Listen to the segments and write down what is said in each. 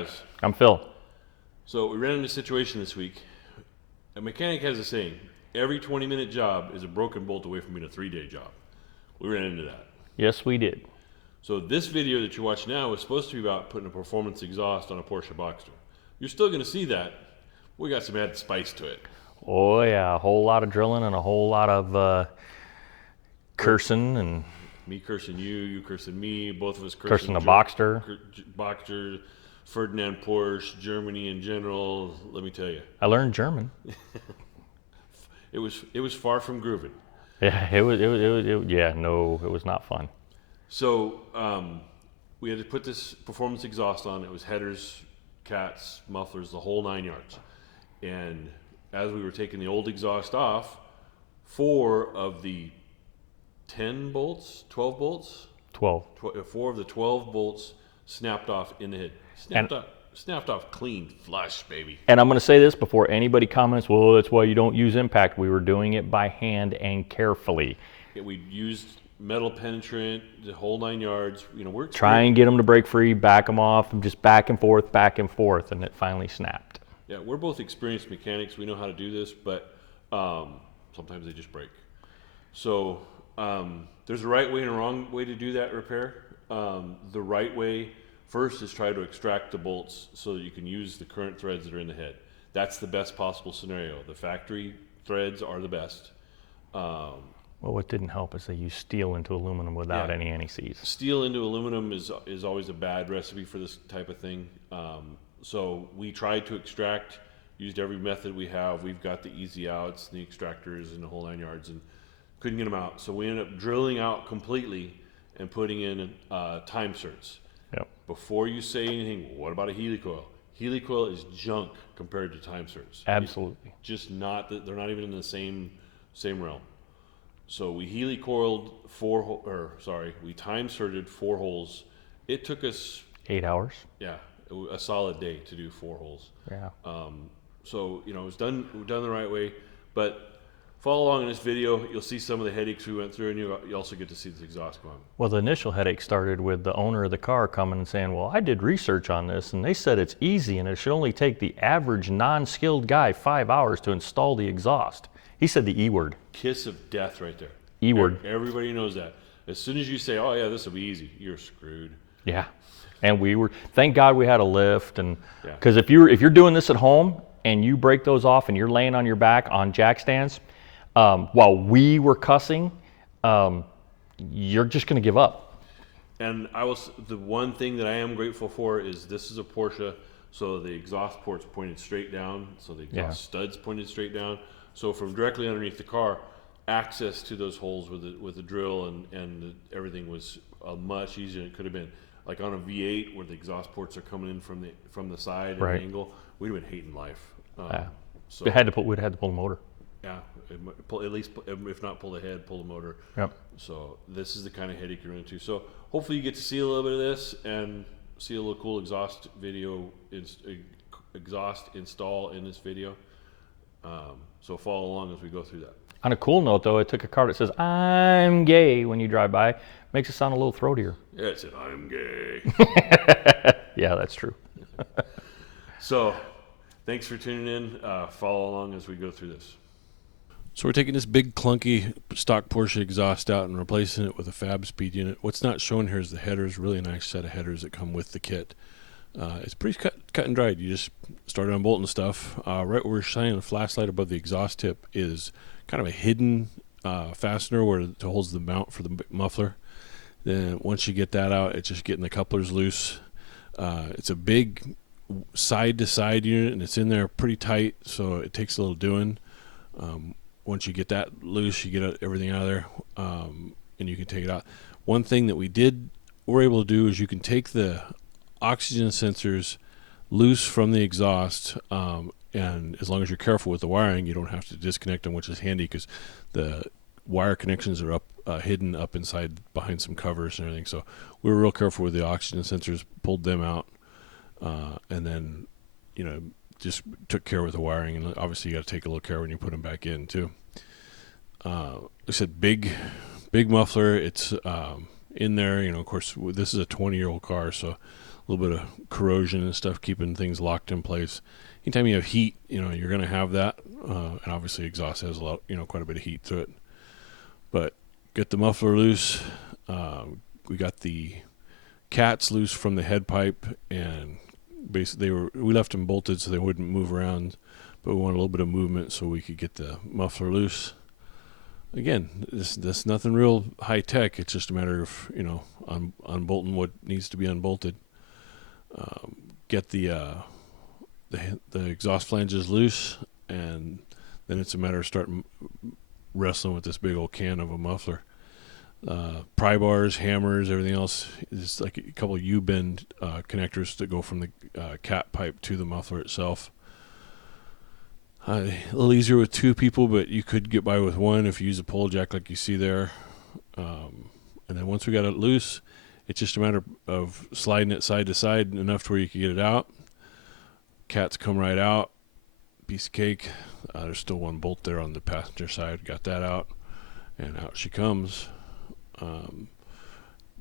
Chaz. I'm Phil. So we ran into a situation this week. A mechanic has a saying, every 20-minute job is a broken bolt away from being a 3-day job. We ran into that. Yes, we did. So this video that you watch now is supposed to be about putting a performance exhaust on a Porsche Boxster. You're still going to see that. We got some added spice to it. Oh yeah, a whole lot of drilling and a whole lot of cursing and Me cursing you, you cursing me, both of us cursing the Boxster. Boxster, Ferdinand Porsche, Germany in general. Let me tell you, I learned German. it was far from grooving. Yeah, it was not fun. So we had to put this performance exhaust on. It was headers, cats, mufflers, the whole 9 yards. And as we were taking the old exhaust off, 4 of the 10 bolts, 12 bolts? 12. 4 of the 12 bolts snapped off in the head. Snapped off clean, flush, baby. And I'm going to say this before anybody comments, well, that's why you don't use impact. We were doing it by hand and carefully. Yeah, we used metal penetrant, the whole 9 yards. You know, we're try and get them to break free, back them off, and just back and forth, and it finally snapped. Yeah, we're both experienced mechanics. We know how to do this, but sometimes they just break. So there's a right way and a wrong way to do that repair. The right way first is try to extract the bolts so that you can use the current threads that are in the head. That's the best possible scenario. The factory threads are the best. Well, what didn't help is they used steel into aluminum without any anti-seize. Steel into aluminum is always a bad recipe for this type of thing. So we tried to extract, used every method we have. We've got the easy outs, the extractors, and the whole 9 yards, and couldn't get them out. So we ended up drilling out completely and putting in TimeSerts. Yep. Before you say anything, what about a helicoil? Helicoil is junk compared to TimeSerts. Absolutely. Just not that they're not even in the same realm. So we helicoiled we TimeSerted 4 holes. It took us 8 hours. Yeah, a solid day to do 4 holes. Yeah. So it was done the right way. But follow along in this video. You'll see some of the headaches we went through, and you also get to see the exhaust going. Well, the initial headache started with the owner of the car coming and saying, well, I did research on this, and they said it's easy, and it should only take the average non-skilled guy 5 hours to install the exhaust. He said the E word. Kiss of death right there. E word. Everybody knows that. As soon as you say, oh yeah, this will be easy, you're screwed. Yeah. And thank God we had a lift, and because if you're doing this at home and you break those off and you're laying on your back on jack stands, while we were cussing, you're just going to give up. And the one thing that I am grateful for is this is a Porsche, so the exhaust port's pointed straight down, so the exhaust studs pointed straight down. So from directly underneath the car, access to those holes with the drill and everything was much easier than it could have been. Like on a V8 where the exhaust ports are coming in from the side at an angle, we'd have been hating life. So we'd have had to pull the motor. Yeah, at least if not pull the head, pull the motor. Yep. So this is the kind of headache you're into. So hopefully you get to see a little bit of this and see a little cool exhaust install in this video. So follow along as we go through that. On a cool note, though, it took a car that says, I'm gay when you drive by. Makes it sound a little throatier. Yeah, it said, I'm gay. Yeah, that's true. So thanks for tuning in. Follow along as we go through this. So we're taking this big clunky stock Porsche exhaust out and replacing it with a Fabspeed unit. What's not shown here is the headers, really nice set of headers that come with the kit. It's pretty cut and dried. You just start unbolting stuff. Right where we're shining the flashlight above the exhaust tip is kind of a hidden fastener where it holds the mount for the muffler. Then once you get that out, it's just getting the couplers loose. It's a big side-to-side unit, and it's in there pretty tight, so it takes a little doing. Once you get that loose, you get everything out of there, and you can take it out. One thing that we're able to do is you can take the oxygen sensors loose from the exhaust, and as long as you're careful with the wiring, you don't have to disconnect them, which is handy because the wire connections are hidden up inside behind some covers and everything. So we were real careful with the oxygen sensors, pulled them out, and then just took care with the wiring. And obviously you got to take a little care when you put them back in too. Like I said, big muffler. It's in there. Of course, this is a 20-year-old car, so a little bit of corrosion and stuff, keeping things locked in place. Anytime you have heat, you're going to have that, and obviously exhaust has a lot, quite a bit of heat to it. But get the muffler loose. We got the cats loose from the head pipe, and basically we left them bolted so they wouldn't move around, but we wanted a little bit of movement so we could get the muffler loose. Again, that's nothing real high tech. It's just a matter of unbolting what needs to be unbolted. Get the exhaust flanges loose, and then it's a matter of starting wrestling with this big old can of a muffler. Pry bars, hammers, everything else is like a couple U-bend connectors that go from the cat pipe to the muffler itself. A little easier with 2 people, but you could get by with 1 if you use a pole jack like you see there. And then once we got it loose, it's just a matter of sliding it side to side enough to where you can get it out. Cats come right out. Piece of cake. There's still 1 bolt there on the passenger side. Got that out, and out she comes.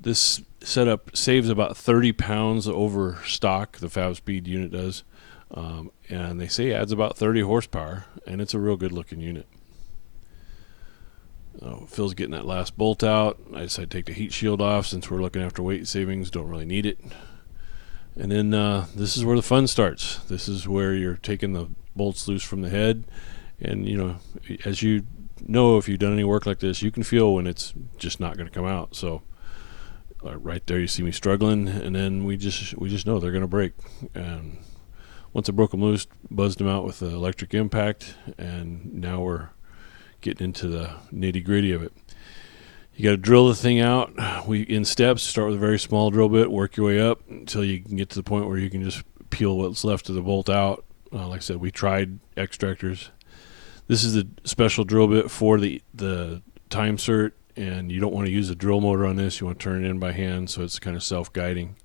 This setup saves about 30 pounds over stock, the Fabspeed unit does. And they say adds about 30 horsepower, and it's a real good looking unit. Phil's getting that last bolt out. I decided to take the heat shield off since we're looking after weight savings. Don't really need it. And then this is where the fun starts. This is where you're taking the bolts loose from the head, and as you know, if you've done any work like this, you can feel when it's just not going to come out. So right there you see me struggling, and then we just know they're going to break. And once I broke them loose, buzzed them out with the electric impact, and now we're getting into the nitty-gritty of it. You got to drill the thing out. In steps, start with a very small drill bit, work your way up until you can get to the point where you can just peel what's left of the bolt out. Like I said, we tried extractors. This is the special drill bit for the TimeSert, and you don't want to use a drill motor on this. You want to turn it in by hand, so it's kind of self-guiding.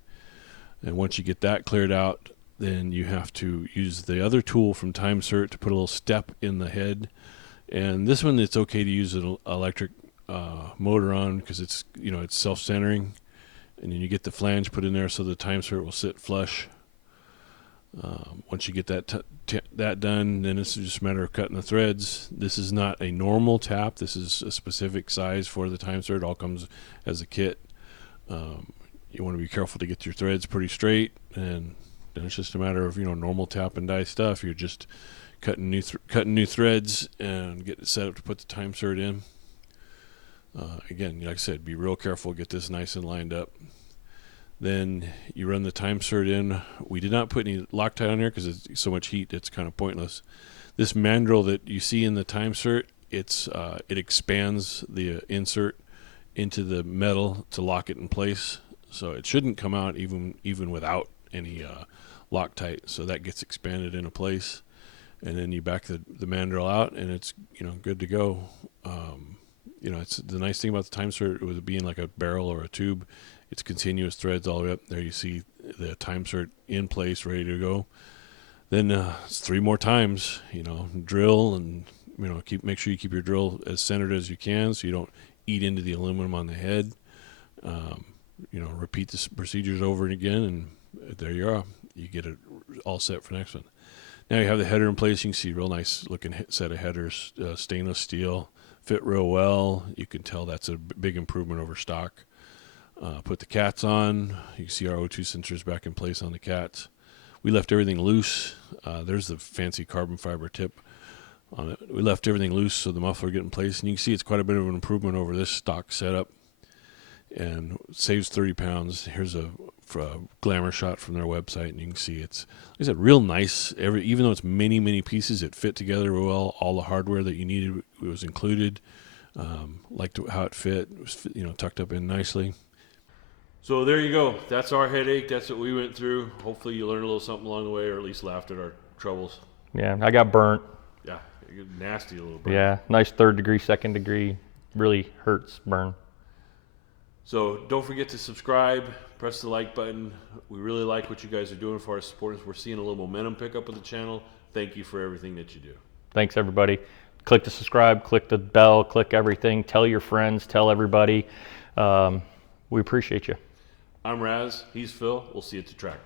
And once you get that cleared out, then you have to use the other tool from TimeSert to put a little step in the head. And this one, it's okay to use an electric motor on because it's self-centering, and then you get the flange put in there so the TimeSert will sit flush. Once you get that done, then it's just a matter of cutting the threads. This is not a normal tap. This is a specific size for the TimeSert. It all comes as a kit. You want to be careful to get your threads pretty straight, and then it's just a matter of normal tap and die stuff. You're just cutting new threads and get it set up to put the TimeSert in. Again, like I said, be real careful. Get this nice and lined up. Then you run the TimeSert in. We did not put any Loctite on here because it's so much heat. It's kind of pointless. This mandrel that you see in the TimeSert, it expands the insert into the metal to lock it in place. So it shouldn't come out even without any Loctite. So that gets expanded into place, and then you back the mandrel out, and it's good to go. It's the nice thing about the TimeSert with it being like a barrel or a tube. It's continuous threads all the way up. There you see the TimeSert in place, ready to go. Then it's 3 more times, drill and, make sure you keep your drill as centered as you can so you don't eat into the aluminum on the head. Repeat the procedures over and again, and there you are. You get it all set for the next one. Now you have the header in place. You can see real nice looking set of headers, stainless steel, fit real well. You can tell that's a big improvement over stock. Put the cats on. You can see our O2 sensors back in place on the cats. We left everything loose. There's the fancy carbon fiber tip on it. We left everything loose so the muffler get in place, and you can see it's quite a bit of an improvement over this stock setup, and saves 30 pounds. Here's a glamour shot from their website, and you can see it's, like I said, real nice. Even though it's many pieces, it fit together well. All the hardware that you needed was included. Liked how it fit. It was tucked up in nicely. So there you go. That's our headache. That's what we went through. Hopefully you learned a little something along the way, or at least laughed at our troubles. Yeah, I got burnt. Yeah, nasty a little bit. Yeah, nice 3rd degree, 2nd degree. Really hurts burn. So don't forget to subscribe, press the like button. We really like what you guys are doing for our supporters. We're seeing a little momentum pick up with the channel. Thank you for everything that you do. Thanks, everybody. Click the subscribe, click the bell, click everything. Tell your friends, tell everybody. We appreciate you. I'm Raz. He's Phil. We'll see you at the track.